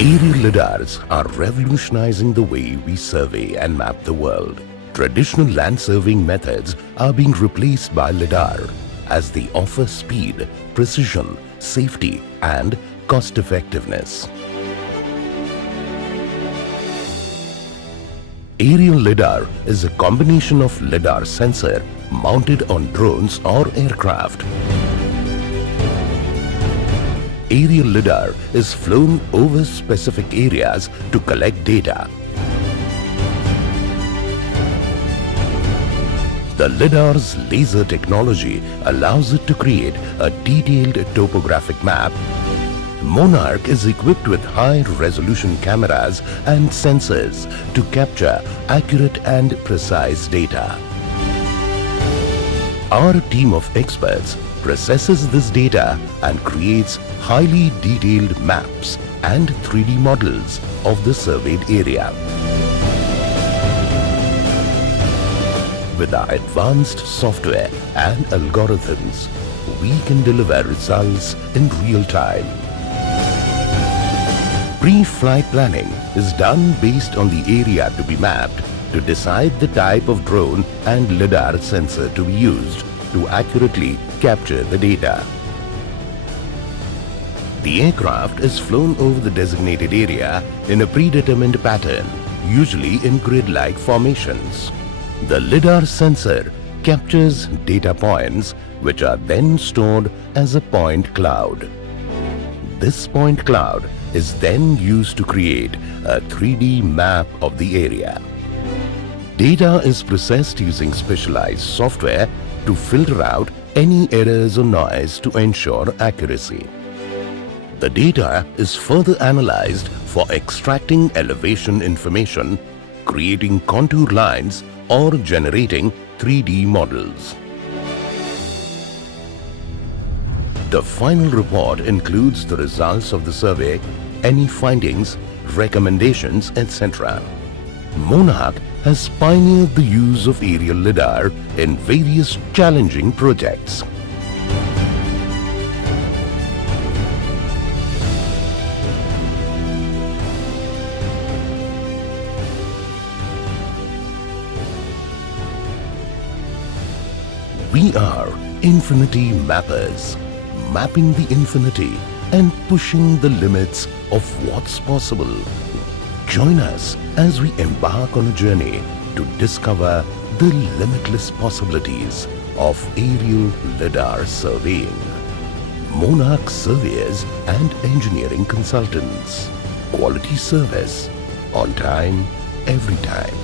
Aerial LiDARs are revolutionizing the way we survey and map the world. Traditional land surveying methods are being replaced by LiDAR as they offer speed, precision, safety and cost-effectiveness. Aerial LiDAR is a combination of LiDAR sensor mounted on drones or aircraft. Aerial LiDAR is flown over specific areas to collect data. The LiDAR's laser technology allows it to create a detailed topographic map. Monarch is equipped with high-resolution cameras and sensors to capture accurate and precise data. Our team of experts processes this data and creates highly detailed maps and 3D models of the surveyed area. With our advanced software and algorithms, we can deliver results in real time. Pre-flight planning is done based on the area to be mapped to decide the type of drone and LiDAR sensor to be used to accurately capture the data. The aircraft is flown over the designated area in a predetermined pattern, usually in grid-like formations. The LiDAR sensor captures data points which are then stored as a point cloud. This point cloud is then used to create a 3D map of the area. Data is processed using specialized software to filter out any errors or noise to ensure accuracy. The data is further analyzed for extracting elevation information, creating contour lines or generating 3D models. The final report includes the results of the survey, any findings, recommendations, etc. Monarch has pioneered the use of aerial LiDAR in various challenging projects. We are Infinity Mappers, mapping the infinity and pushing the limits of what's possible. Join us as we embark on a journey to discover the limitless possibilities of aerial LiDAR surveying. Monarch Surveyors and Engineering Consultants. Quality service, on time, every time.